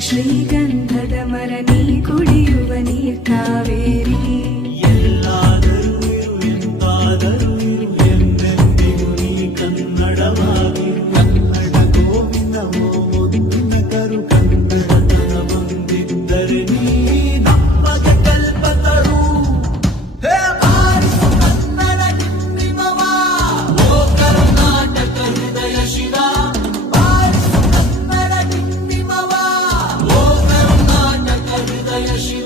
ಶ್ರೀಗಂಧದ ಮರ ನೀ ಕುಡಿಯುವ ನೀರ್ ಕಾವೇರಿ ಎಲ್ಲಾದರೂ ಇರು ಎಂತಾದರೂ ಇರು ಎಂದೆಂದಿಗೂ ನೀ ಕನ್ನಡವಾಗಿರು ಕನ್ನಡ ಗೋವಿಂದವೋ ಮುದ್ದಿನ ಕರು ಕನ್ನಡತನ ಬಂದಿದ್ದರೆ ನೀ ನಮಗೆ ಕಲ್ಪತರು ಹೇ ಬಾರಿಸು ಕನ್ನಡ ಡಿಂಡಿಮವ ಓ ಕರ್ನಾಟಕ ಹೃದಯ ಶಿವ ಬಾರಿಸು ಕನ್ನಡ ಡಿಂಡಿಮವ ಓ ಕರ್ನಾಟಕ ಹೃದಯ ಶಿವ